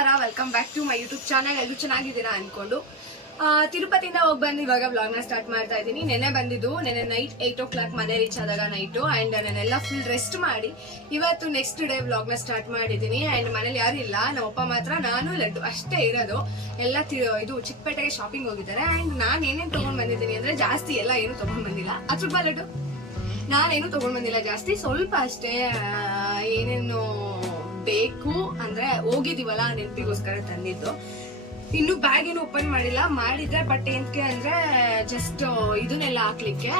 ನಮಸ್ಕಾರ welcome back to my YouTube channel ಎಲ್ಲರೂ ಚೆನ್ನಾಗಿದ್ದೀರಾ ಅನ್ಕೊಂಡು. ತಿರುಪತಿಯಿಂದ ಹೋಗಿ ಬಂದು ಇವಾಗ ಬ್ಲಾಗ್ನ ಸ್ಟಾರ್ಟ್ ಮಾಡ್ತಾ ಇದ್ದೀನಿ. ನೆನೆ ಬಂದಿದ್ದು ನೆನೆ ನೈಟ್ ಏಯ್ಟ್ ಓ ಕ್ಲಾಕ್ ಮನೆ ರೀಚ್ ಆದಾಗ ನೈಟು ಆ್ಯಂಡ್ ನೆನೆಲ್ಲ ಫುಲ್ ರೆಸ್ಟ್ ಮಾಡಿ, ಇವತ್ತು ನೆಕ್ಸ್ಟ್ ಡೇ ಬ್ಲಾಗ್ನ ಸ್ಟಾರ್ಟ್ ಮಾಡಿದ್ದೀನಿ. ಆ್ಯಂಡ್ ಮನೇಲಿ ಯಾರು ಇಲ್ಲ ನಮ್ಮಪ್ಪ ಮಾತ್ರ, ನಾನು ಲಡ್ಡು ಅಷ್ಟೇ ಇರೋದು. ಎಲ್ಲ ಇದು ಚಿಕ್ಕಪೇಟೆಗೆ ಶಾಪಿಂಗ್ ಹೋಗಿದ್ದಾರೆ. ಆ್ಯಂಡ್ ನಾನು ಏನೇನು ತೊಗೊಂಡು ಬಂದಿದ್ದೀನಿ ಅಂದರೆ ಜಾಸ್ತಿ ಎಲ್ಲ ಏನು ತೊಗೊಂಡು ಬಂದಿಲ್ಲ. ಅದು ಲಡ್ಡು? ನಾನೇನು ತಗೊಂಡ್ ಬಂದಿಲ್ಲ ಜಾಸ್ತಿ. ಸ್ವಲ್ಪ ಅಷ್ಟೇ ಏನೇನು ಬೇಕು ಅಂದ್ರೆ ಹೋಗಿದೀವಲ್ಲ ಆ ನೆನಪಿಗೋಸ್ಕರ ತಂದಿದ್ದು. ಇನ್ನು ಬ್ಯಾಗ್ ಏನು ಓಪನ್ ಮಾಡಿಲ್ಲ ಮಾಡಿದ್ರೆ ಬಟ್ ಏನಕ್ಕೆ ಅಂದ್ರೆ ಜಸ್ಟ್ ಇದನ್ನೆಲ್ಲ ಹಾಕ್ಲಿಕ್ಕೆ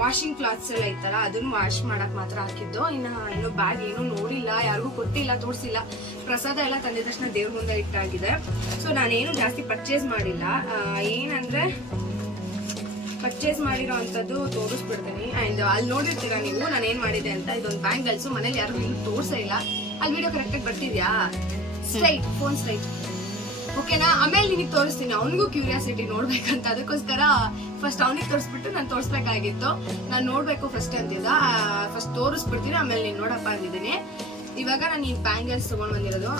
ವಾಷಿಂಗ್ ಕ್ಲಾತ್ಸ್ ಎಲ್ಲ ಇತ್ತಲ್ಲ, ಅದನ್ನ ವಾಶ್ ಮಾಡಕ್ ಮಾತ್ರ ಹಾಕಿದ್ದು. ಇನ್ನು ಇನ್ನು ಬ್ಯಾಗ್ ಏನು ನೋಡಿಲ್ಲ, ಯಾರಿಗೂ ಕೊಟ್ಟಿಲ್ಲ ತೋರಿಸಿಲ್ಲ. ಪ್ರಸಾದ ಎಲ್ಲ ತಂದಿದ ತಕ್ಷಣ ದೇವ್ರ ಮುಂದೆ ಇಟ್ಟಾಗಿದೆ. ಸೊ ನಾನೇನು ಜಾಸ್ತಿ ಪರ್ಚೇಸ್ ಮಾಡಿಲ್ಲ. ಏನಂದ್ರೆ ಪರ್ಚೇಸ್ ಮಾಡಿರೋ ಅಂಥದ್ದು ತೋರಿಸ್ಬಿಡ್ತೀನಿ. ಆ್ಯಂಡ್ ಅಲ್ಲಿ ನೋಡಿರ್ತೀರಾ ನೀವು, ನಾನು ಏನು ಮಾಡಿದೆ ಅಂತ? ಇದೊಂದು ಬ್ಯಾಂಗಲ್ಸು ಮನೇಲಿ ಯಾರು ಇನ್ನೂ ತೋರಿಸೇ ಇಲ್ಲ. ಅಲ್ಲಿ ವಿಡಿಯೋ ಕರೆಕ್ಟಾಗಿ ಬರ್ತಿದ್ಯಾ? ಸ್ಟ್ರೈಟ್ ಫೋನ್ ಸ್ಟ್ರೈಟ್ ಓಕೆನಾ ಆಮೇಲೆ ನಿನಗೆ ತೋರಿಸ್ತೀನಿ. ಅವನಿಗೂ ಕ್ಯೂರಿಯಾಸಿಟಿ ನೋಡ್ಬೇಕಂತ. ಅದಕ್ಕೋಸ್ಕರ ಫಸ್ಟ್ ಅವನಿಗೆ ತೋರಿಸ್ಬಿಟ್ಟು ನಾನು ತೋರಿಸ್ಬೇಕಾಗಿತ್ತು. ನಾನು ನೋಡಬೇಕು ಫಸ್ಟ್ ಅಂತಿದ್ದ ಫಸ್ಟ್ ತೋರಿಸ್ಬಿಡ್ತೀನಿ. ಆಮೇಲೆ ನೀನು ನೋಡಪ್ಪ ಅಂದಿದ್ದೀನಿ. ಇವಾಗ ನಾನು ಈ ಬ್ಯಾಂಗಲ್ಸ್ ತಗೊಂಡ್ ಬಂದಿರೋದು.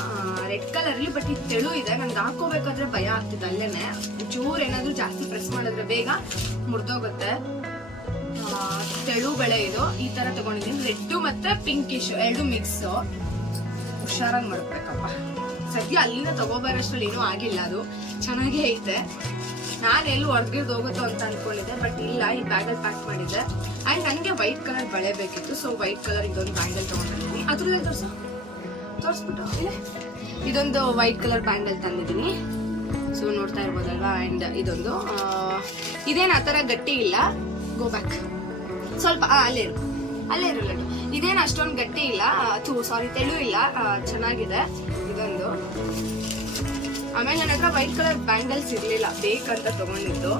ರೆಡ್ ಕಲರ್ಲಿ ಬಟ್ ಇದು ತೆಳು ಇದೆ. ನನ್ಗೆ ಹಾಕೋಬೇಕಾದ್ರೆ ಭಯ ಆಗ್ತಿದೆ ಅಲ್ಲೇನೆ. ಚೂರ್ ಏನಾದರೂ ಜಾಸ್ತಿ ಪ್ರೆಸ್ ಮಾಡಿದ್ರೆ ಬೇಗ ಮುರಿದೋಗುತ್ತೆ. ತೆಳು ಬೆಳೆ ಇದು. ಈ ತರ ತಗೊಂಡಿದ್ದೀನಿ. ರೆಡ್ ಮತ್ತೆ ಪಿಂಕಿಶ್ ಎರಡು ಮಿಕ್ಸ್ ಹುಷಾರಾಗಿ ಮಾಡ್ಬೇಕಪ್ಪ ಸದ್ಯ ಅಲ್ಲಿಂದ ತಗೋಬರೋಷ್ಟ್ರಲ್ಲಿ ಏನೂ ಆಗಿಲ್ಲ ಅದು. ಚೆನ್ನಾಗೇ ಐತೆ. ನಾನು ಎಲ್ಲೂ ಹೊರಗಿರ್ದು ಹೋಗುತ್ತೋ ಅಂತ ಅನ್ಕೊಂಡಿದ್ದೆ ಬಟ್ ಇಲ್ಲ, ಈ ಬ್ಯಾಗಲ್ಲಿ ಪ್ಯಾಕ್ ಮಾಡಿದ್ದೆ. ಆ್ಯಂಡ್ ನನಗೆ ವೈಟ್ ಕಲರ್ ಬಳೆ ಬೇಕಿತ್ತು ಸೊ ವೈಟ್ ಕಲರ್ ಇದೊಂದು ಬ್ಯಾಂಗಲ್ ತೊಗೊಂಡಿದ್ದೀನಿ. ಅದ್ರದ್ದು ತೋರಿಸು? ತೋರಿಸ್ಬಿಟ್ಟು. ಇದೊಂದು ವೈಟ್ ಕಲರ್ ಬ್ಯಾಂಡಲ್ ತಂದಿದ್ದೀನಿ. ಸೊ ನೋಡ್ತಾ ಇರ್ಬೋದಲ್ವಾ? ಆ್ಯಂಡ್ ಇದೊಂದು ಇದೇನು ಆ ಥರ ಗಟ್ಟಿ ಇಲ್ಲ? ಗೋ ಬ್ಯಾಕ್ ಸ್ವಲ್ಪ ಅಲ್ಲೇ ಇರು. ಅಲ್ಲೇ ಇರಲ್ಲ ಇದೇನು ಅಷ್ಟೊಂದು ಗಟ್ಟಿ ಇಲ್ಲ? ಥೂ ಸಾರಿ ತೆಳು ಇಲ್ಲ? ಚೆನ್ನಾಗಿದೆ. ಇದೊಂದು. ಆಮೇಲೆ ನನ್ನ ಹತ್ರ ವೈಟ್ ಕಲರ್ ಬ್ಯಾಂಗಲ್ಸ್ ಇರಲಿಲ್ಲ, ಬೇಕಂತ ತಗೊಂಡಿದ್ದು.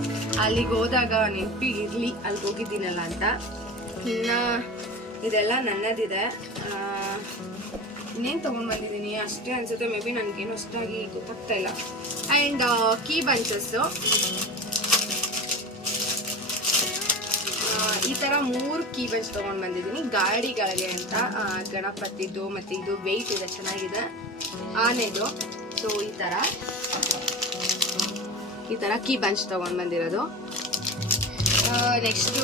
ಅಲ್ಲಿಗೆ ಹೋದಾಗ ನೆನಪಿ ಇರಲಿ ಅಲ್ಲಿಗೆ ಹೋಗಿದ್ದೀನಲ್ಲ ಅಂತ. ಇನ್ನ ಇದೆಲ್ಲ ನನ್ನದಿದೆ. ಇನ್ನೇನು ತೊಗೊಂಡ್ ಬಂದಿದ್ದೀನಿ? ಅಷ್ಟೇ ಅನ್ಸುತ್ತೆ ಮೇ ಬಿ ನನಗೇನು ಅಷ್ಟಾಗಿ ಗೊತ್ತಾಗ್ತಾ ಇಲ್ಲ. ಆ್ಯಂಡ್ ಕೀ ಬಂಚಸ್ಸು ಈ ತರ ಮೂರು ಕೀ ಬಂಚ್ ತಗೊಂಡ್ ಬಂದಿದ್ದೀನಿ. ಗಾಡಿಗಳಿಗೆ ಅಂತ ಗಣಪತಿದ್ದು ಗಣಪತಿದು ಮತ್ತೆ ಇದು ವೆಯ್ಟ್ ಇದೆ, ಚೆನ್ನಾಗಿದೆ. ಆನೆದು. ಸೊ ಈ ತರ. ಈ ತರ ಕೀ ಬಂಚ್ ತಗೊಂಡ್ ಬಂದಿರೋದು. ನೆಕ್ಸ್ಟು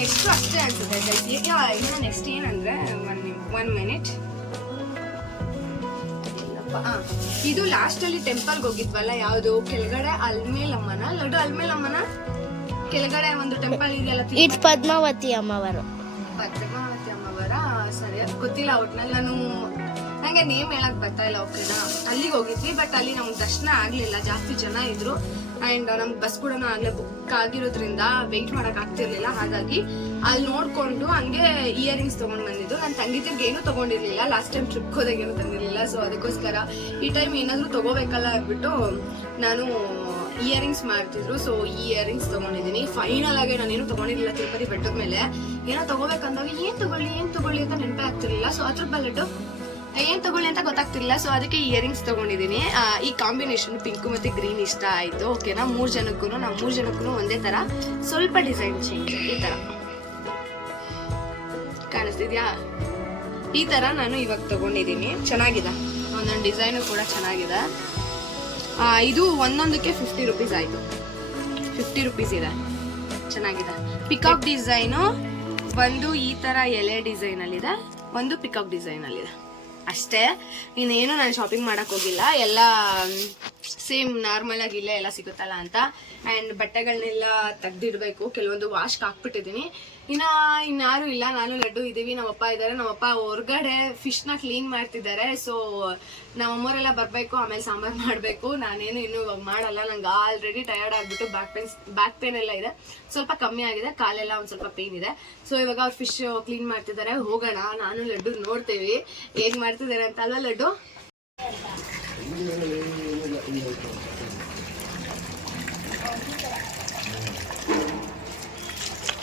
ನೆಕ್ಸ್ಟ್ ಅಷ್ಟೇ ಅನ್ಸುತ್ತೆ. ಇನ್ನು ನೆಕ್ಸ್ಟ್ ಏನಂದರೆ ಒನ್ ಒನ್ ಮಿನಿಟ್ ಇದು ಲಾಸ್ಟಲ್ಲಿ ಟೆಂಪಲ್ಗೆ ಹೋಗಿದ್ವಲ್ಲ ಯಾವುದು? ಕೆಳಗಡೆ ಅಲ್ಮೇಲಮ್ಮನ? ಲಡ್ಡು ಅಲ್ಮೇಲಮ್ಮನ? ಕೆಳಗಡೆ ಒಂದು ಟೆಂಪಲ್ ಇದೆಯಲ್ಲ ಇಟ್ ಪದ್ಮಾವತಿ ಅಮ್ಮವರು. ಪದ್ಮಾವತಿ ಅಮ್ಮವರ? ಸರಿ ಗೊತ್ತಿಲ್ಲ ಒಟ್ನಲ್ಲಿ ನಾನು ನಂಗೆ ನೇಮ್ ಹೇಳಕ್ ಬರ್ತಾ ಇಲ್ಲ ಓಕೆನಾ ಅಲ್ಲಿಗೆ ಹೋಗಿದ್ವಿ ಬಟ್ ಅಲ್ಲಿ ನಮ್ಗೆ ದರ್ಶನ ಆಗ್ಲಿಲ್ಲ, ಜಾಸ್ತಿ ಜನ ಇದ್ರು. ಅಂಡ್ ನಮ್ಗೆ ಬಸ್ ಕೂಡ ಆಗ್ಲೇ ಬುಕ್ ಆಗಿರೋದ್ರಿಂದ ವೆಯ್ಟ್ ಮಾಡಕ್ ಆಗ್ತಿರ್ಲಿಲ್ಲ, ಹಾಗಾಗಿ ಅಲ್ಲಿ ನೋಡ್ಕೊಂಡು ಹಂಗೆ ಇಯರಿಂಗ್ಸ್ ತಗೊಂಡ್ ಬಂದಿದ್ದು. ನನ್ನ ತಂಗಿದ್ರಿಗೆ ಏನೂ ತಗೊಂಡಿರ್ಲಿಲ್ಲ ಲಾಸ್ಟ್ ಟೈಮ್ ಟ್ರಿಪ್ ಹೋದಾಗ ಏನು ತಂದಿರ್ಲಿಲ್ಲ ಸೊ ಅದಕ್ಕೋಸ್ಕರ ಈ ಟೈಮ್ ಏನಾದರೂ ತಗೋಬೇಕಲ್ಲ ಅಂದ್ಬಿಟ್ಟು ನಾನು ಇಯರಿಂಗ್ಸ್ ಮಾಡ್ತಿದ್ರು ಸೊ ಈ ಇಯರಿಂಗ್ಸ್ ತಗೊಂಡಿದ್ದೀನಿ. ಫೈನಲ್ ಆಗಿ ನಾನೇನು ತಗೊಂಡಿರ್ಲಿಲ್ಲ ತಿರುಪತಿ ಬೆಟ್ಟದ ಮೇಲೆ. ಏನೋ ತಗೋಬೇಕಂದಾಗ, ಏನ್ ತಗೊಳ್ಳಿ ಏನ್ ತಗೊಳ್ಳಿ ಅಂತ ನೆನಪೇ ಆಗ್ತಿರ್ಲಿಲ್ಲ. ಸೊ ಅದ್ರ ಬಲ್ಲಟ್ಟು ಏನ್ ತಗೊಳ್ಳಿ ಅಂತ ಗೊತ್ತಾಗ್ತಿಲ್ಲ ಸೊ ಅದಕ್ಕೆ ಇಯರಿಂಗ್ಸ್ ತಗೊಂಡಿದ್ದೀನಿ ಈ ಕಾಂಬಿನೇಷನ್ ಪಿಂಕ್ ಮತ್ತೆ ಗ್ರೀನ್ ಇಷ್ಟ ಆಯ್ತು. ಓಕೆನಾ ಮೂರ್ ಜನಕ್ಕೂ ನಾವು ಮೂರ್ ಜನಕ್ಕೂ ಒಂದೇ ತರ. ಸ್ವಲ್ಪ ಡಿಸೈನ್ ಚೇಂಜ್ ಈ ತರ. ಕಾಣಿಸ್ತಿದ್ಯಾ? ಈ ತರ ನಾನು ಇವಾಗ ತಗೊಂಡಿದ್ದೀನಿ ಚೆನ್ನಾಗಿದೆ. ಒಂದೊಂದು ಡಿಸೈನು ಕೂಡ ಚೆನ್ನಾಗಿದೆ. ಇದು ಒಂದೊಂದಕ್ಕೆ ಫಿಫ್ಟಿ ರುಪೀಸ್ ಆಯಿತು. ಫಿಫ್ಟಿ ರುಪೀಸ್ ಇದೆ. ಚೆನ್ನಾಗಿದೆ. ಪಿಕಾಕ್ ಡಿಸೈನು ಒಂದು ಈ ಥರ ಎಲೆ ಡಿಸೈನಲ್ಲಿದೆ ಒಂದು ಪಿಕಾಕ್ ಡಿಸೈನಲ್ಲಿದೆ ಅಷ್ಟೇ. ಇನ್ನೇನು ನಾನು ಶಾಪಿಂಗ್ ಮಾಡೋಕ್ಕೋಗಿಲ್ಲ ಎಲ್ಲ ಸೇಮ್ ನಾರ್ಮಲ್ ಆಗಿ ಇಲ್ಲೇ ಎಲ್ಲ ಸಿಗುತ್ತಲ್ಲ ಅಂತ. ಆ್ಯಂಡ್ ಬಟ್ಟೆಗಳನ್ನೆಲ್ಲ ತೆಗ್ದಿಡ್ಬೇಕು. ಕೆಲವೊಂದು ವಾಶ್ಗೆ ಹಾಕ್ಬಿಟ್ಟಿದ್ದೀನಿ. ಇನ್ನ ಇನ್ಯಾರು ಇಲ್ಲ. ನಾನು ಲಡ್ಡು ಇದೀವಿ ನಮ್ಮಪ್ಪ ಇದ್ದಾರೆ. ನಮ್ಮಪ್ಪ ಹೊರ್ಗಡೆ ಫಿಶ್ನ ಕ್ಲೀನ್ ಮಾಡ್ತಿದ್ದಾರೆ. ಸೊ ನಮ್ಮಮ್ಮರೆಲ್ಲ ಬರಬೇಕು, ಆಮೇಲೆ ಸಾಂಬಾರು ಮಾಡಬೇಕು. ನಾನೇನು ಇನ್ನೂ ಮಾಡಲ್ಲ. ನಂಗೆ ಆಲ್ರೆಡಿ ಟಯರ್ಡ್ ಆಗಿಬಿಟ್ಟು ಬ್ಯಾಕ್ ಪೇನ್ ಬ್ಯಾಕ್ ಪೇನ್ ಎಲ್ಲ ಇದೆ. ಸ್ವಲ್ಪ ಕಮ್ಮಿ ಆಗಿದೆ. ಕಾಲೆಲ್ಲ ಒಂದು ಸ್ವಲ್ಪ ಪೇನ್ ಇದೆ. ಸೊ ಇವಾಗ ಅವ್ರು ಫಿಶ್ ಕ್ಲೀನ್ ಮಾಡ್ತಿದ್ದಾರೆ. ಹೋಗೋಣ. ನಾನು ಲಡ್ಡು ನೋಡ್ತೀವಿ. ಹೇಗೆ ಮಾಡ್ತಿದ್ದಾರೆ ಅಂತ ಅಲ್ವಾ ಲಡ್ಡು?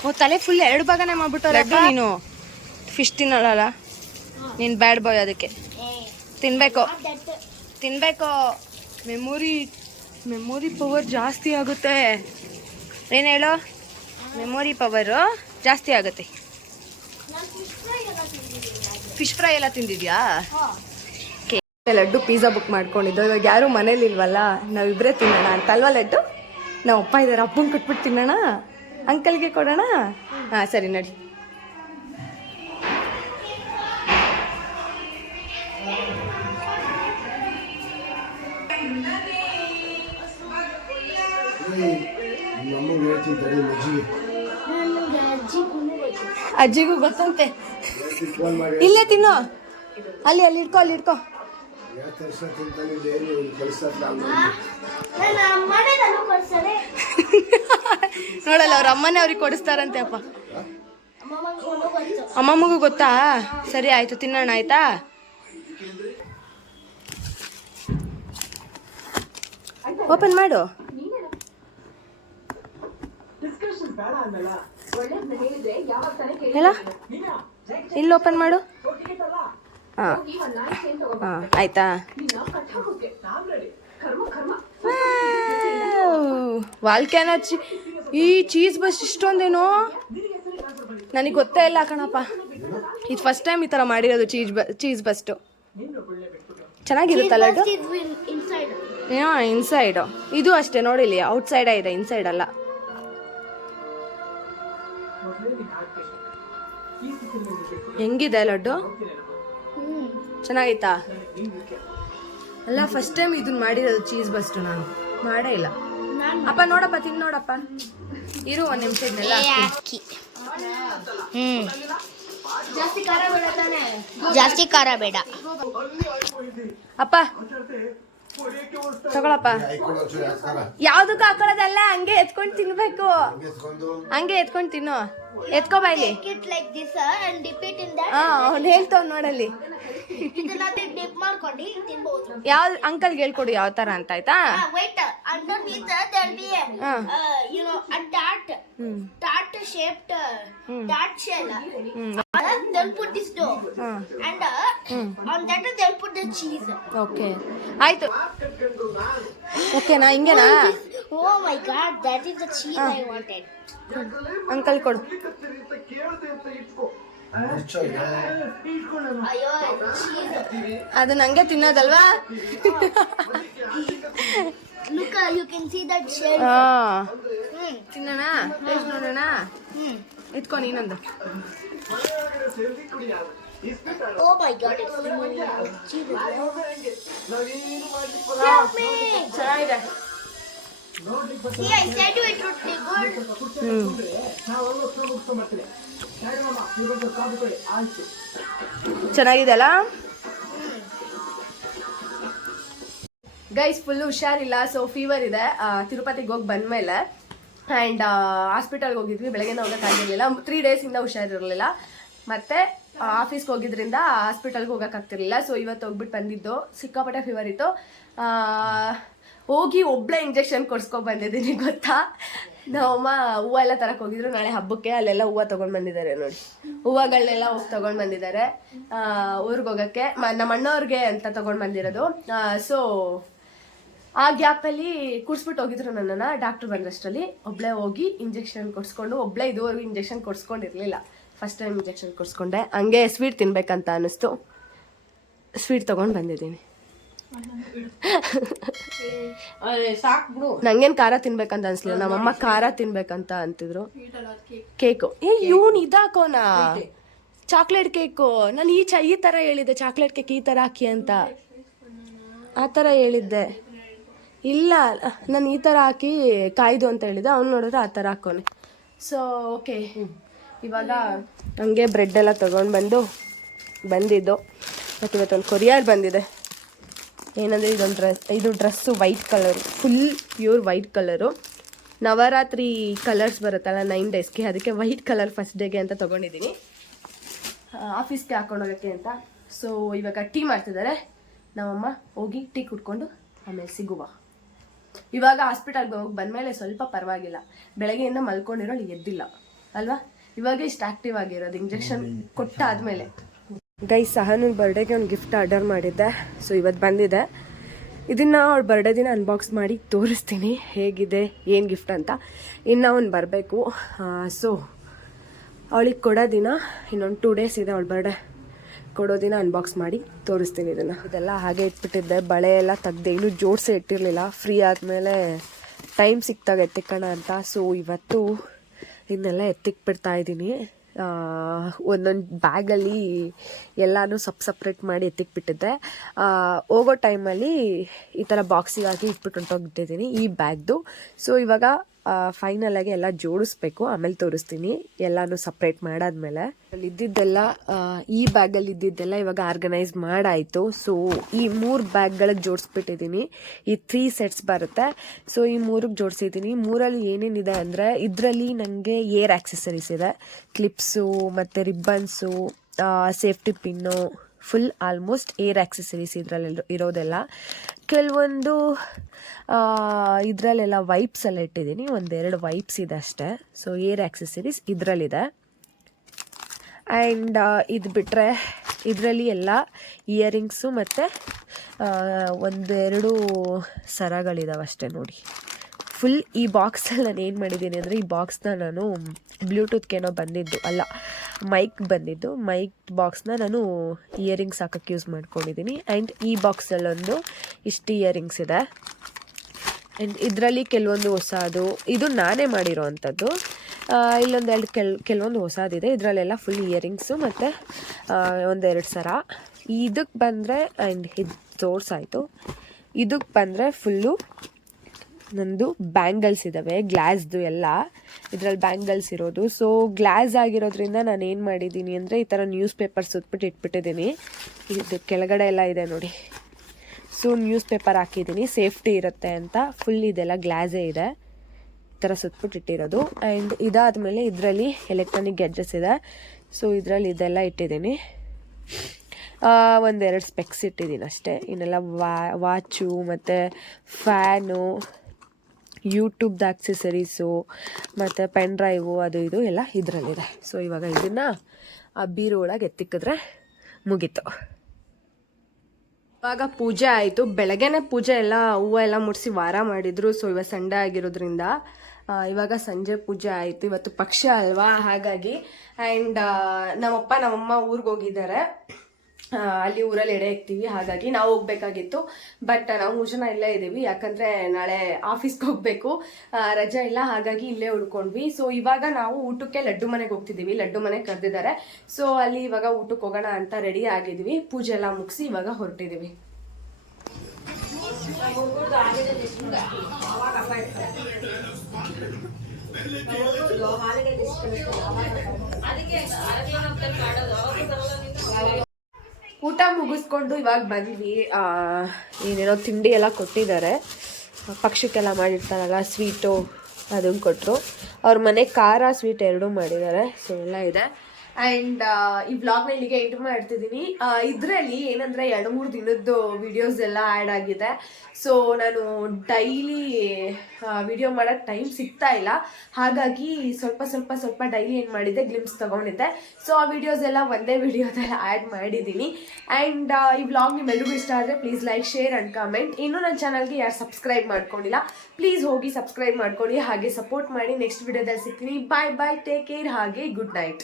ಓ ತಲೆ ಫುಲ್ ಎರಡು ಭಾಗನೇ ಮಾಡ್ಬಿಟ್ಟು ನೀನು. ಫಿಶ್ ತಿನ್ನೋಳಲ್ಲ? ನೀನು ಬ್ಯಾಡ್ ಬಾಯ್ ಅದಕ್ಕೆ. ತಿನ್ಬೇಕು. ತಿನ್ಬೇಕು. ಮೆಮೊರಿ ಮೆಮೊರಿ ಪವರ್ ಜಾಸ್ತಿ ಆಗುತ್ತೆ. ಏನು ಹೇಳು? ಮೆಮೊರಿ ಪವರು ಜಾಸ್ತಿ ಆಗುತ್ತೆ. ಫಿಶ್ ಫ್ರೈ ಎಲ್ಲ ತಿಂದಿದ್ಯಾ? ಲಡ್ಡು ಪಿಜ್ಜಾ ಬುಕ್ ಮಾಡ್ಕೊಂಡಿದ್ದು. ಇವಾಗ ಯಾರು ಮನೇಲಿ ಇಲ್ವಲ್ಲ ನಾವಿಬ್ಬರೇ ತಿನ್ನೋಣ. ಅಂತ ಅಲ್ವಾ ಲಡ್ಡು? ನಾವು ಅಪ್ಪ ಇದ್ದಾರೆ ಅಪ್ಪನ ಕಟ್ಬಿಟ್ಟು ತಿನ್ನೋಣ. ಅಂಕಲ್ಗೆ ಕೊಡೋಣ? ಹಾಂ ಸರಿ ನಡಿ. ಅಜ್ಜಿಗೂ ಗೊತ್ತಂತೆ. ಇಲ್ಲೇ ತಿನ್ನು. ಅಲ್ಲಿ ಅಲ್ಲಿ ಇಟ್ಕೊ ಅಲ್ಲಿ ಇಟ್ಕೋ ನೋಡಲ್ಲ, ಅವ್ರ ಅಮ್ಮನೇ ಅವ್ರಿಗೆ ಕೊಡಿಸ್ತಾರಂತೆ ಅಪ್ಪ. ಅಮ್ಮಮ್ಮಂಗೆ ಗೊತ್ತು? ಸರಿ, ಆಯ್ತು, ತಿನ್ನೋಣ, ಆಯ್ತಾ? ಓಪನ್ ಮಾಡು. ಎಲ್ಲ ಇಲ್ಲಿ ಓಪನ್ ಮಾಡು. ಹಾಂ. ಹಾಂ, ಆಯ್ತಾ? ವಾಲ್ಕ್ಯಾನ ಈ ಚೀಸ್ ಬಸ್ ಇಷ್ಟೊಂದೇನೋ? ನನಗೆ ಗೊತ್ತೇ ಇಲ್ಲ ಕಣಪ್ಪ. ಇದು ಫಸ್ಟ್ ಟೈಮ್ ಈ ಥರ ಮಾಡಿರೋದು ಚೀಸ್ ಬ ಚೀಸ್ ಬಸ್ಟು ಚೆನ್ನಾಗಿರುತ್ತಲ್ಲ ಅದು? ಹಾಂ ಇನ್ಸೈಡು ಇದು ಅಷ್ಟೇ ನೋಡಿಲಿ ಔಟ್ಸೈಡೇ ಇದೆ ಇನ್ಸೈಡ್ ಅಲ್ಲ. ಹೆಂಗಿದೆ ಲಡ್ಡು? ಚೆನ್ನಾಗಿತ್ತಾ ಅಲ್ಲ ಫಸ್ಟ್ ಟೈಮ್ ಇದನ್ನ ಮಾಡಿರೋದು ಚೀಸ್ ಬಸ್ಟು ನಾನು. ಮಾಡೇ ಇಲ್ಲ. ಅಪ್ಪ ನೋಡಪ್ಪ ತಿನ್ ನೋಡಪ್ಪ. ಇರು ಒಂದು ನಿಮಿಷ ಇದನ್ನೆಲ್ಲ ಹಾಕ್ತೀನಿ. ಹ್ಮ್ ಜಾಸ್ತಿ ಖಾರ ಬೇಡ. ಅಪ್ಪ. ತಗೊಳಪ್ಪ. ಯಾವ್ದಕ್ಕೂ ಹಾಕೊಳ್ಳೋದಲ್ಲ ಹಂಗೆ ಎತ್ಕೊಂಡು ತಿನ್ಬೇಕು. ಹಂಗೆ ಎತ್ಕೊಂಡು ತಿನ್ನು. ಎತ್ಕೋ ಬಾಯ್ಲಿ it like this and dip in that ಹಾ ಅವ್ನು ಹೇಳ್ತಾವ್ ನೋಡಲ್ಲಿ. ಯಾವ ಅಂಕಲ್ ಹೇಳ್ಕೊಡು ಯಾವ ತರ ಅಂತ ಆಯ್ತಾ? uh, uh, ಹ್ಮ್. ನನ್ ದ 치즈 ಓಕೆ ಆಯ್ತು. ಓಕೆನಾ ಹಿಂಗೆನಾ? Oh my god the 치즈 uncle ಕೊಡು. ಅಯ್ಯೋ 치즈 ಅದು ನಂಗೆ ತಿನ್ನೋದಲ್ವಾ? Look you can see that 치즈 ಹ್. ತಿನ್ನಣ ತಿನ್ನೋಣಾ? ಹ್. Oh my god it's really help me. ಚೆನ್ನಾಗಿದೆ see i said you it would be good ಚೆನ್ನಾಗಿದೆ ಅಲ್ಲ ಗೈಸ್ ಫುಲ್ಲು ಹುಷಾರಿಲ್ಲ ಸೊ ಫೀವರ್ ಇದೆ. ತಿರುಪತಿಗೆ ಹೋಗಿ ಬಂದ್ಮೇಲೆ. ಆ್ಯಂಡ್ ಹಾಸ್ಪಿಟಲ್ಗೆ ಹೋಗಿದ್ವಿ. ಬೆಳಗ್ಗೆ ಹೋಗೋಕ್ಕಾಗಿರಲಿಲ್ಲ ತ್ರೀ ಡೇಸಿಂದ ಹುಷಾರಿರಲಿಲ್ಲ ಮತ್ತೆ ಆಫೀಸ್ಗೆ ಹೋಗಿದ್ರಿಂದ ಹಾಸ್ಪಿಟಲ್ಗೆ ಹೋಗೋಕ್ಕಾಗ್ತಿರ್ಲಿಲ್ಲ. ಸೊ ಇವತ್ತು ಹೋಗ್ಬಿಟ್ಟು ಬಂದಿದ್ದು. ಸಿಕ್ಕಾಪಟ್ಟೆ ಫೀವರ್ ಇತ್ತು. ಹೋಗಿ ಒಬ್ಳೆ ಇಂಜೆಕ್ಷನ್ ಕೊಡ್ಸ್ಕೊಂಡು ಬಂದಿದ್ದೀನಿ, ಗೊತ್ತಾ? ನಮ್ಮಮ್ಮ ಹೂವು ಎಲ್ಲ ತರಕ್ಕೆ ಹೋಗಿದ್ರು. ನಾಳೆ ಹಬ್ಬಕ್ಕೆ ಅಲ್ಲೆಲ್ಲ ಹೂವ ತಗೊಂಡ್ ಬಂದಿದ್ದಾರೆ ನೋಡಿ. ಹೂವಗಳನ್ನೆಲ್ಲ ಹೋಗಿ ತಗೊಂಡ್ ಬಂದಿದ್ದಾರೆ. ಊರಿಗೆ ಹೋಗಕ್ಕೆ. ನಮ್ಮ ಅಣ್ಣವ್ರಿಗೆ ಅಂತ ತಗೊಂಡ್ ಬಂದಿರೋದು. ಸೊ ಆ ಗ್ಯಾಪಲ್ಲಿ ಕುಡಿಸ್ಬಿಟ್ಟು ಹೋಗಿದ್ರು ನನ್ನನ್ನು. ಡಾಕ್ಟ್ರ್ ಬಂದಷ್ಟರಲ್ಲಿ. ಒಬ್ಳೆ ಹೋಗಿ ಇಂಜೆಕ್ಷನ್ ಕೊಡ್ಸ್ಕೊಂಡು, ಒಬ್ಳೆ ಇದುವರೆಗೂ ಇಂಜೆಕ್ಷನ್ ಕೊಡ್ಸ್ಕೊಂಡಿರ್ಲಿಲ್ಲ. ಫಸ್ಟ್ ಟೈಮ್ ಇಂಜೆಕ್ಷನ್ ಕೊಡಿಸ್ಕೊಂಡೆ. ಹಂಗೆ ಸ್ವೀಟ್ ತಿನ್ಬೇಕಂತ ಅನ್ನಿಸ್ತು. ಸ್ವೀಟ್ ತೊಗೊಂಡು ಬಂದಿದ್ದೀನಿ. ನಂಗೇನು ಖಾರ ತಿನ್ಬೇಕಂತ ಅನ್ಸ್ಲಿಲ್ಲ. ನಮ್ಮಮ್ಮ ಖಾರ ತಿನ್ಬೇಕಂತ ಅಂತಿದ್ರು. ಕೇಕು. ಏ ಇವನ್ ಇದಾಕೋನ? ಚಾಕ್ಲೇಟ್ ಕೇಕು ನಾನು ಈ ಚ ಈ ತರ ಹೇಳಿದ್ದೆ. ಚಾಕ್ಲೇಟ್ ಕೇಕ್ ಈ ತರ ಹಾಕಿ ಅಂತ. ಆ ಥರ ಹೇಳಿದ್ದೆ. ಇಲ್ಲ ನಾನು ಈ ಥರ ಹಾಕಿ ಕಾಯ್ದು ಅಂತ ಹೇಳಿದ್ದೆ ಅವ್ನು ನೋಡಿದ್ರೆ ಆ ಥರ ಹಾಕೋನೆ. ಸೊ ಓಕೆ ಇವಾಗ ಹಂಗೆ ಬ್ರೆಡ್ ಎಲ್ಲ ತೊಗೊಂಡು ಬಂದು ಬಂದಿದ್ದು. ಮತ್ತು ಇವತ್ತೊಂದು ಕೊರಿಯರ್ ಬಂದಿದೆ. ಏನಂದರೆ ಇದೊಂದು ಡ್ರೆಸ್ ಇದು dress white colour full pure white colour Navratri colours ಬರುತ್ತಲ್ಲ ನೈನ್ ಡೇಸ್ಗೆ ಅದಕ್ಕೆ ವೈಟ್ ಕಲರ್ ಫಸ್ಟ್ ಡೇಗೆ ಅಂತ ತೊಗೊಂಡಿದ್ದೀನಿ ಆಫೀಸ್ಗೆ ಹಾಕೊಂಡು ಹೋಗೋಕ್ಕೆ ಅಂತ. ಸೊ ಇವಾಗ ಟೀ ಮಾಡ್ತಿದ್ದಾರೆ ನಮ್ಮಮ್ಮ ಹೋಗಿ ಟೀ ಕುಟ್ಕೊಂಡು ಆಮೇಲೆ ಸಿಗುವ. ಇವಾಗ ಹಾಸ್ಪಿಟಲ್ಗೆ ಹೋಗಿ ಬಂದಮೇಲೆ ಸ್ವಲ್ಪ ಪರವಾಗಿಲ್ಲ. ಬೆಳಗ್ಗೆಯಿಂದ ಮಲ್ಕೊಂಡಿರೋಳು ಎದ್ದಿಲ್ಲ. ಅಲ್ವಾ? ಇವಾಗ ಇಷ್ಟು ಆಕ್ಟಿವ್ ಆಗಿರೋದು ಇಂಜೆಕ್ಷನ್ ಕೊಟ್ಟಾದ್ಮೇಲೆ. ಗೈ ಸಹನನ್ ಬರ್ಡೇಗೆ ಒಂದು ಗಿಫ್ಟ್ ಆರ್ಡರ್ ಮಾಡಿದ್ದೆ. ಸೊ ಇವತ್ತು ಬಂದಿದೆ. ಇದನ್ನು ಅವ್ಳ ಬರ್ಡೇ ದಿನ ಅನ್ಬಾಕ್ಸ್ ಮಾಡಿ ತೋರಿಸ್ತೀನಿ. ಹೇಗಿದೆ ಏನು ಗಿಫ್ಟ್ ಅಂತ. ಇನ್ನು ಅವ್ನು ಬರಬೇಕು. ಸೊ ಅವಳಿಗೆ ಕೊಡೋ ದಿನ ಇನ್ನೊಂದು ಟೂ ಡೇಸ್ ಇದೆ ಅವಳ ಬರ್ಡೇ ಕೊಡೋ ದಿನ ಅನ್ಬಾಕ್ಸ್ ಮಾಡಿ ತೋರಿಸ್ತೀನಿ ಇದನ್ನು. ಇದೆಲ್ಲ ಹಾಗೆ ಇಟ್ಬಿಟ್ಟಿದ್ದೆ. ಬಳೆ ಎಲ್ಲ ತೆಗ್ದೆ. ಇನ್ನೂ ಜೋಡಿಸೇ ಇಟ್ಟಿರಲಿಲ್ಲ. ಫ್ರೀ ಆದಮೇಲೆ ಟೈಮ್ ಸಿಕ್ತಾಗ ಕಣ ಅಂತ. ಸೊ ಇವತ್ತು ಇದನ್ನೆಲ್ಲ ಎತ್ತಿಕ್ಬಿಡ್ತಾ ಇದ್ದೀನಿ. ಒಂದೊಂದು ಬ್ಯಾಗಲ್ಲಿ ಎಲ್ಲನೂ ಸಪ್ ಸಪ್ರೇಟ್ ಮಾಡಿ ಎತ್ತಿಕ್ಬಿಟ್ಟಿದ್ದೆ. ಹೋಗೋ ಟೈಮಲ್ಲಿ ಈ ಥರ ಬಾಕ್ಸಿಗಾಗಿ ಇಟ್ಬಿಟ್ಟು ಹೊಂಟೋಗ್ಬಿಟ್ಟಿದ್ದೀನಿ ಈ ಬ್ಯಾಗ್ದು. ಸೊ ಇವಾಗ ಫೈನಲ್ ಆಗಿ ಎಲ್ಲ ಜೋಡಿಸ್ಬೇಕು. ಆಮೇಲೆ ತೋರಿಸ್ತೀನಿ. ಎಲ್ಲಾನು ಸಪ್ರೇಟ್ ಮಾಡಾದ್ಮೇಲೆ. ಅಲ್ಲಿ ಇದ್ದಿದ್ದೆಲ್ಲ ಈ ಬ್ಯಾಗಲ್ಲಿ ಇದ್ದಿದ್ದೆಲ್ಲ ಇವಾಗ ಆರ್ಗನೈಸ್ ಮಾಡಾಯಿತು. ಸೊ ಈ ಮೂರು ಬ್ಯಾಗ್ಗಳಿಗೆ ಜೋಡಿಸ್ಬಿಟ್ಟಿದ್ದೀನಿ ಈ ತ್ರೀ ಸೆಟ್ಸ್ ಬರುತ್ತೆ. ಸೊ ಈ ಮೂರಿಗೆ ಜೋಡಿಸಿದ್ದೀನಿ ಮೂರಲ್ಲಿ ಏನೇನಿದೆ ಅಂದರೆ, ಇದರಲ್ಲಿ ನನಗೆ ಏರ್ ಆಕ್ಸೆಸರೀಸ್ ಇದೆ. ಕ್ಲಿಪ್ಸು ಮತ್ತು ribbons safety pin full almost hair accessories ಇದರಲ್ಲಿ ಇರೋದೆಲ್ಲ. ಕೆಲವೊಂದು ಇದರಲ್ಲೆಲ್ಲ ವೈಪ್ಸ್ ಇಟ್ಟಿದ್ದೀನಿ. ಒಂದೆರಡು ವೈಪ್ಸ್ ಇದೆ ಅಷ್ಟೇ. ಸೊ ಏರ್ ಆಕ್ಸೆಸರೀಸ್ ಇದರಲ್ಲಿದೆ. ಆ್ಯಂಡ್ ಇದು ಬಿಟ್ಟರೆ ಇದರಲ್ಲಿ ಎಲ್ಲ ಇಯರಿಂಗ್ಸು ಮತ್ತು ಒಂದೆರಡು ಸರಗಳಿದಾವೆ ಅಷ್ಟೇ ನೋಡಿ. ಫುಲ್ ಈ ಬಾಕ್ಸಲ್ಲಿ ನಾನು ಏನು ಮಾಡಿದ್ದೀನಿ ಅಂದರೆ, ಈ ಬಾಕ್ಸ್ನ ನಾನು ಬ್ಲೂಟೂತ್ಗೇನೋ ಬಂದಿದ್ದು. ಅಲ್ಲ ಮೈಕ್ ಬಂದಿದ್ದು. ಮೈಕ್ ಬಾಕ್ಸ್ನ ನಾನು ಇಯರಿಂಗ್ಸ್ ಹಾಕೋಕ್ಕೆ ಯೂಸ್ ಮಾಡ್ಕೊಂಡಿದ್ದೀನಿ. ಆ್ಯಂಡ್ ಈ ಬಾಕ್ಸಲ್ಲೊಂದು ಇಷ್ಟು ಇಯರಿಂಗ್ಸ್ ಇದೆ. ಆ್ಯಂಡ್ ಇದರಲ್ಲಿ ಕೆಲವೊಂದು ಹೊಸದು, ಇದು ನಾನೇ ಮಾಡಿರೋ ಅಂಥದ್ದು. ಇಲ್ಲೊಂದು ಎರಡು ಕೆಲ್, ಕೆಲವೊಂದು ಹೊಸದಿದೆ. ಇದರಲ್ಲೆಲ್ಲ ಫುಲ್ ಇಯರಿಂಗ್ಸು ಮತ್ತು ಒಂದೆರಡು ಸರ. ಇದಕ್ಕೆ ಬಂದರೆ ಆ್ಯಂಡ್ ಇದು ತೋರ್ಸಾಯಿತು. ಇದಕ್ಕೆ ಬಂದರೆ ಫುಲ್ಲು ನಂದು ಬ್ಯಾಂಗಲ್ಸ್ ಇದ್ದಾವೆ ಗ್ಲಾಸ್ದು ಎಲ್ಲ. ಇದರಲ್ಲಿ ಬ್ಯಾಂಗಲ್ಸ್ ಇರೋದು. ಸೊ ಗ್ಲಾಸ್ ಆಗಿರೋದ್ರಿಂದ ನಾನು ಏನು ಮಾಡಿದ್ದೀನಿ ಅಂದರೆ ಈ ಥರ ನ್ಯೂಸ್ ಪೇಪರ್ ಸುತ್ಬಿಟ್ಟು ಇಟ್ಬಿಟ್ಟಿದ್ದೀನಿ ಇದು ಕೆಳಗಡೆ ಎಲ್ಲ ಇದೆ ನೋಡಿ. ಸೊ ನ್ಯೂಸ್ ಪೇಪರ್ ಹಾಕಿದ್ದೀನಿ ಸೇಫ್ಟಿ ಇರುತ್ತೆ ಅಂತ. ಫುಲ್ ಇದೆಲ್ಲ ಗ್ಲಾಸೇ ಇದೆ. ಈ ಥರ ಸುತ್ಬಿಟ್ಟು ಇಟ್ಟಿರೋದು. ಆ್ಯಂಡ್ ಇದಾದಮೇಲೆ ಇದರಲ್ಲಿ ಎಲೆಕ್ಟ್ರಾನಿಕ್ ಗ್ಯಾಡ್ಜೆಟ್ಸ್ ಇದೆ. ಸೊ ಇದರಲ್ಲಿ ಇದೆಲ್ಲ ಇಟ್ಟಿದ್ದೀನಿ ಒಂದೆರಡು ಸ್ಪೆಕ್ಸ್ ಇಟ್ಟಿದ್ದೀನಿ ಅಷ್ಟೇ. ಇನ್ನೆಲ್ಲ ವಾಚು ಮತ್ತು ಫ್ಯಾನು ಯೂಟ್ಯೂಬ್ದು ಆಕ್ಸೆಸರೀಸು ಮತ್ತು ಪೆನ್ ಡ್ರೈವು ಅದು ಇದು ಎಲ್ಲ ಇದರಲ್ಲಿದೆ. ಸೊ ಇವಾಗ ಇದನ್ನು ಆ ಬೀರು ಒಳಗೆ ಎತ್ತಿಕ್ಕಿದ್ರೆ ಮುಗೀತು. ಇವಾಗ ಪೂಜೆ ಆಯಿತು. ಬೆಳಗ್ಗೆನೆ ಪೂಜೆ ಎಲ್ಲ, ಹೂವು ಎಲ್ಲ ಮುಡಿಸಿ ವಾರ ಮಾಡಿದ್ರು. ಸೊ ಇವಾಗ ಸಂಡೆ ಆಗಿರೋದ್ರಿಂದ ಇವಾಗ ಸಂಜೆ ಪೂಜೆ ಆಯಿತು. ಇವತ್ತು ಪಕ್ಷ ಅಲ್ವಾ? ಹಾಗಾಗಿ ಆ್ಯಂಡ್ ನಮ್ಮಪ್ಪ, ನಮ್ಮಮ್ಮ ಊರಿಗೆ ಹೋಗಿದ್ದಾರೆ. ಅಲ್ಲಿ ಊರಲ್ಲಿ ಎಡೆ ಇಕ್ತೀವಿ ಹಾಗಾಗಿ ನಾವು ಹೋಗ್ಬೇಕಾಗಿತ್ತು. ಬಟ್ ನಾವು ಮೂರು ಜನ ಇಲ್ಲೇ ಇದ್ದೀವಿ, ಯಾಕಂದ್ರೆ ನಾಳೆ ಆಫೀಸ್ಗೆ ಹೋಗ್ಬೇಕು. ರಜೆ ಇಲ್ಲ, ಹಾಗಾಗಿ ಇಲ್ಲೇ ಉಳ್ಕೊಂಡ್ವಿ. ಸೊ ಇವಾಗ ನಾವು ಊಟಕ್ಕೆ ಲಡ್ಡು ಮನೆಗೆ ಹೋಗ್ತಿದ್ದೀವಿ, ಲಡ್ಡು ಮನೆ ಕರೆದಿದ್ದಾರೆ. ಸೊ ಅಲ್ಲಿ ಇವಾಗ ಊಟಕ್ಕೆ ಹೋಗೋಣ ಅಂತ ರೆಡಿ ಆಗಿದ್ವಿ ಪೂಜೆ ಎಲ್ಲ ಮುಗಿಸಿ ಇವಾಗ ಹೊರಟಿದ್ದೀವಿ. ಮುಗಿಸ್ಕೊಂಡು ಇವಾಗ ಬಂದ್ವಿ. ಏನೇನೋ ತಿಂಡಿ ಎಲ್ಲ ಕೊಟ್ಟಿದ್ದಾರೆ. ಪಕ್ಷಕ್ಕೆಲ್ಲ ಮಾಡಿರ್ತಾರಲ್ಲ ಸ್ವೀಟು ಅದನ್ನು ಕೊಟ್ಟರು ಅವ್ರ ಮನೆ ಖಾರ ಸ್ವೀಟ್ ಎರಡೂ ಮಾಡಿದ್ದಾರೆ. ಸೊ ಎಲ್ಲ ಇದೆ. ಆ್ಯಂಡ್ ಈ ವ್ಲಾಗ್ನ ಇಲ್ಲಿಗೆ ಎಂಟು ಮಾಡ್ತಿದ್ದೀನಿ. ಇದರಲ್ಲಿ ಏನಂದರೆ ಎರಡು, ಮೂರು ದಿನದ್ದು ವಿಡಿಯೋಸ್ ಎಲ್ಲ ಆ್ಯಡ್ ಆಗಿದೆ. ಸೊ ನಾನು ಡೈಲಿ ವಿಡಿಯೋ ಮಾಡೋಕ್ಕೆ ಟೈಮ್ ಸಿಗ್ತಾ ಇಲ್ಲ. ಹಾಗಾಗಿ ಸ್ವಲ್ಪ ಸ್ವಲ್ಪ ಸ್ವಲ್ಪ ಡೈಲಿ ಏನು ಮಾಡಿದ್ದೆ ಗ್ಲಿಮ್ಸ್ ತೊಗೊಂಡಿದ್ದೆ. ಸೊ ಆ ವಿಡಿಯೋಸ್ ಎಲ್ಲ ಒಂದೇ ವಿಡಿಯೋದಲ್ಲಿ ಆ್ಯಡ್ ಮಾಡಿದ್ದೀನಿ. ಆ್ಯಂಡ್ ಈ ವ್ಲಾಗ್ ನಿಮ್ಮೆಲ್ಲರಿಗೂ ಇಷ್ಟ ಆದರೆ please like share and comment ಇನ್ನೂ ನನ್ನ ಚಾನಲ್ಗೆ ಯಾರು ಸಬ್ಸ್ಕ್ರೈಬ್ ಮಾಡ್ಕೊಂಡಿಲ್ಲ ಪ್ಲೀಸ್ ಹೋಗಿ ಸಬ್ಸ್ಕ್ರೈಬ್ ಮಾಡ್ಕೊಳ್ಳಿ. ಹಾಗೆ ಸಪೋರ್ಟ್ ಮಾಡಿ ನೆಕ್ಸ್ಟ್ ವಿಡಿಯೋದಲ್ಲಿ ಸಿಗ್ತೀನಿ. ಬಾಯ್ ಬಾಯ್ ಟೇಕ್ ಕೇರ್ ಹಾಗೆ ಗುಡ್ ನೈಟ್